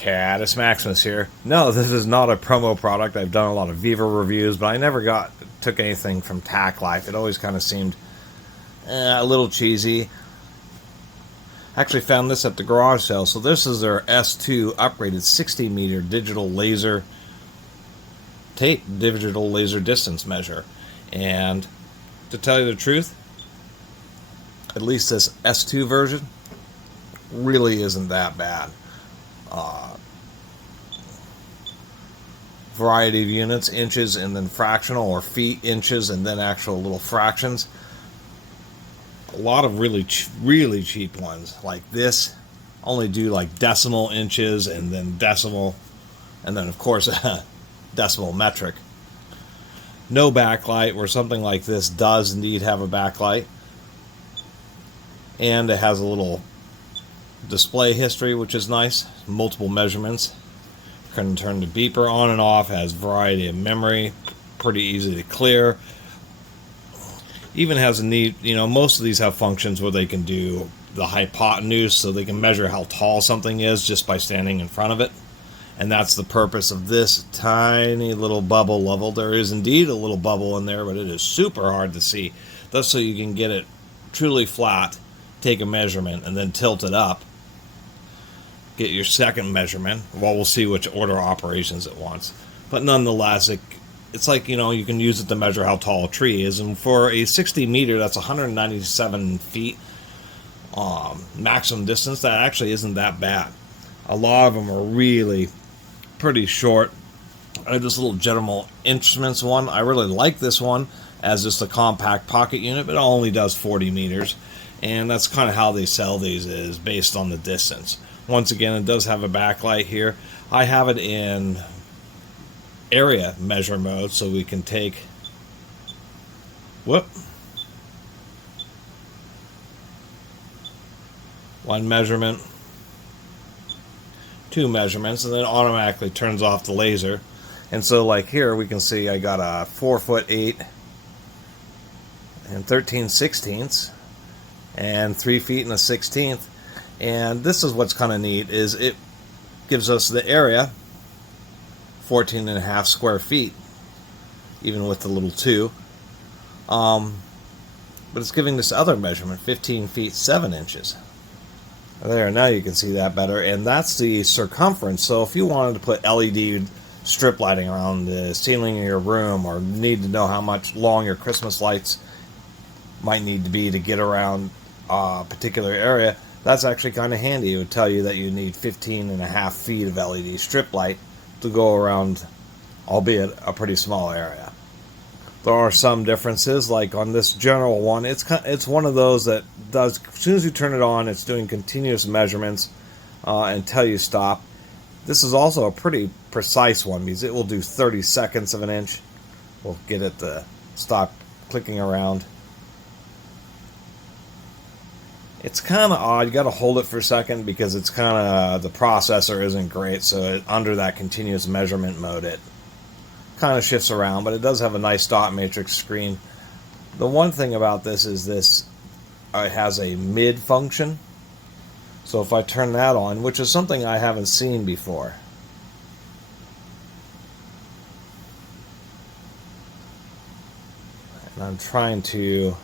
Catus Maximus here. No, this is not a promo product. I've done a lot of Vevor reviews, but I never took anything from Tacklife. It always kind of seemed a little cheesy. Actually found this at the garage sale. So this is their S2 upgraded 60-meter digital laser distance measure. And to tell you the truth, at least this S2 version really isn't that bad. Variety of units, inches and then fractional, or feet, inches, and then actual little fractions. A lot of really cheap ones like this only do like decimal inches and then decimal, and then of course decimal metric. No backlight, where something like this does indeed have a backlight, and it has a little display history, which is nice. Multiple measurements. Can turn the beeper on and off. Has variety of memory. Pretty easy to clear. Even has a neat, most of these have functions where they can do the hypotenuse, so they can measure how tall something is just by standing in front of it. And that's the purpose of this tiny little bubble level. There is indeed a little bubble in there, but it is super hard to see. That's so you can get it truly flat, take a measurement, and then tilt it up. Get your second measurement. Well, we'll see which order of operations it wants. But nonetheless, it's like, you can use it to measure how tall a tree is. And for a 60 meter, that's 197 feet maximum distance. That actually isn't that bad. A lot of them are really pretty short. I have this little General Instruments one. I really like this one as just a compact pocket unit, but it only does 40 meters. And that's kind of how they sell these, is based on the distance. Once again, it does have a backlight here. I have it in area measure mode, so we can take one measurement, two measurements, and then automatically turns off the laser. And so like here we can see I got a 4'8" and 13/16 and 3 feet and a 16th. And this is what's kind of neat, is it gives us the area 14.5 square feet, even with the little 2. But it's giving this other measurement 15 feet 7 inches. There, now you can see that better, and that's the circumference. So if you wanted to put LED strip lighting around the ceiling of your room, or need to know how much long your Christmas lights might need to be to get around a particular area, that's actually kind of handy. It would tell you that you need 15.5 feet of LED strip light to go around, albeit a pretty small area. There are some differences, like on this general one, it's one of those that does, as soon as you turn it on, it's doing continuous measurements until you stop. This is also a pretty precise one, because it will do 30 seconds of an inch. We'll get it to stop clicking around. It's kind of odd. You got to hold it for a second, because it's kind of, the processor isn't great, so under that continuous measurement mode, it kind of shifts around, but it does have a nice dot matrix screen. The one thing about this is it has a mid function. So if I turn that on, which is something I haven't seen before, and I'm trying to...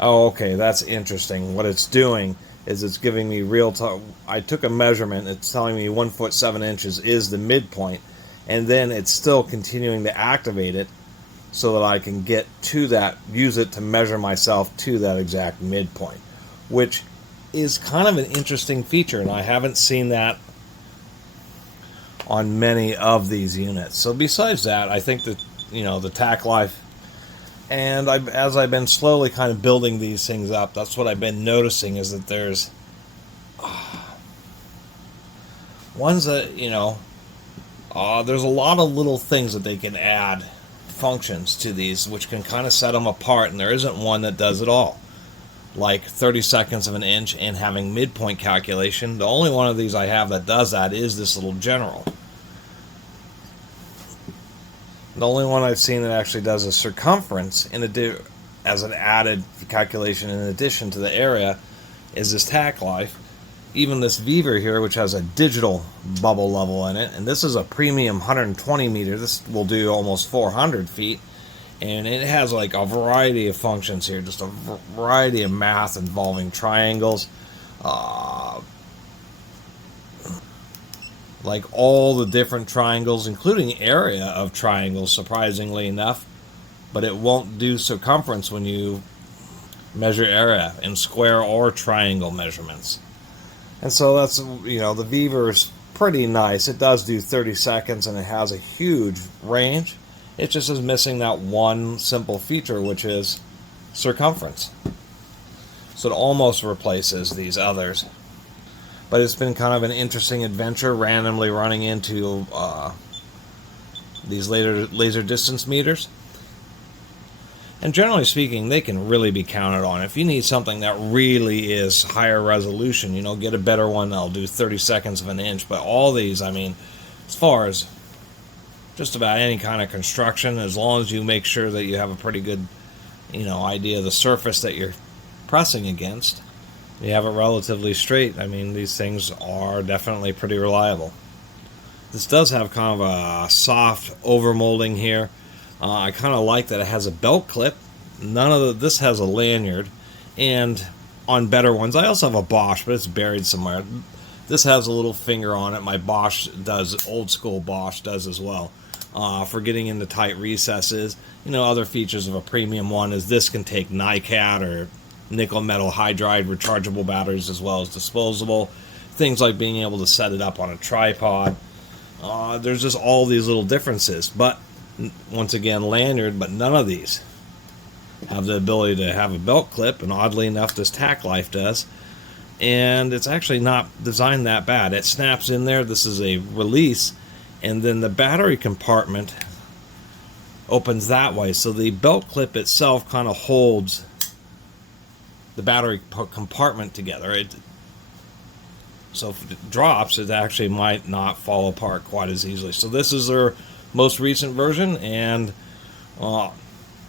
Oh, okay, that's interesting. What it's doing is it's giving me real time. I took a measurement. It's telling me 1 foot 7 inches is the midpoint, and then it's still continuing to activate it so that I can get to that, use it to measure myself to that exact midpoint, which is kind of an interesting feature, and I haven't seen that on many of these units. So besides that, I think that, the Tacklife, and as I've been slowly kind of building these things up, that's what I've been noticing, is that there's ones that, there's a lot of little things that they can add functions to these, which can kind of set them apart, and there isn't one that does it all. Like 30 seconds of an inch and having midpoint calculation. The only one of these I have that does that is this little General. The only one I've seen that actually does a circumference as an added calculation in addition to the area is this Tacklife. even this Vevor here, which has a digital bubble level in it, and this is a premium 120 meter. This will do almost 400 feet, and it has like a variety of functions here, just a variety of math involving triangles, like all the different triangles, including area of triangles, surprisingly enough, but it won't do circumference when you measure area in square or triangle measurements. And so that's, you know, the Vevor is pretty nice. It does do 30 seconds and it has a huge range. It just is missing that one simple feature, which is circumference. So it almost replaces these others. But it's been kind of an interesting adventure, randomly running into these laser distance meters. And generally speaking, they can really be counted on. If you need something that really is higher resolution, you know, get a better one that'll do 30 seconds of an inch. But all these, I mean, as far as just about any kind of construction, as long as you make sure that you have a pretty good, you know, idea of the surface that you're pressing against, you have it relatively straight. I mean, these things are definitely pretty reliable. This does have kind of a soft overmolding here. I kind of like that it has a belt clip. This has a lanyard, and on better ones, I also have a Bosch, but it's buried somewhere. This has a little finger on it. My Bosch does, old school Bosch does as well, for getting into tight recesses. You know, other features of a premium one is this can take NiCad or nickel metal hydride rechargeable batteries, as well as disposable. Things like being able to set it up on a tripod. There's just all these little differences, but once again, lanyard, but none of these have the ability to have a belt clip, and oddly enough, this Tacklife does. And it's actually not designed that bad. It snaps in there. This is a release, and then the battery compartment opens that way. So the belt clip itself kind of holds the battery compartment together. So if it drops, it actually might not fall apart quite as easily. So this is their most recent version, and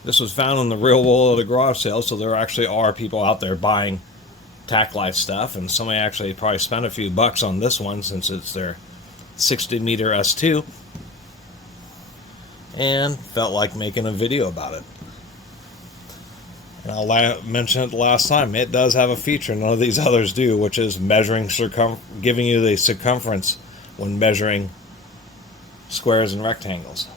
this was found in the real world at a garage sale, so there actually are people out there buying Tacklife stuff, and somebody actually probably spent a few bucks on this one since it's their 60 meter S2, and felt like making a video about it. And I'll mention it the last time, it does have a feature none of these others do, which is measuring giving you the circumference when measuring squares and rectangles.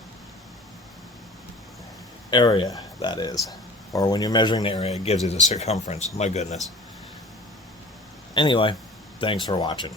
Area, that is. Or when you're measuring the area, it gives you the circumference. My goodness. Anyway, thanks for watching.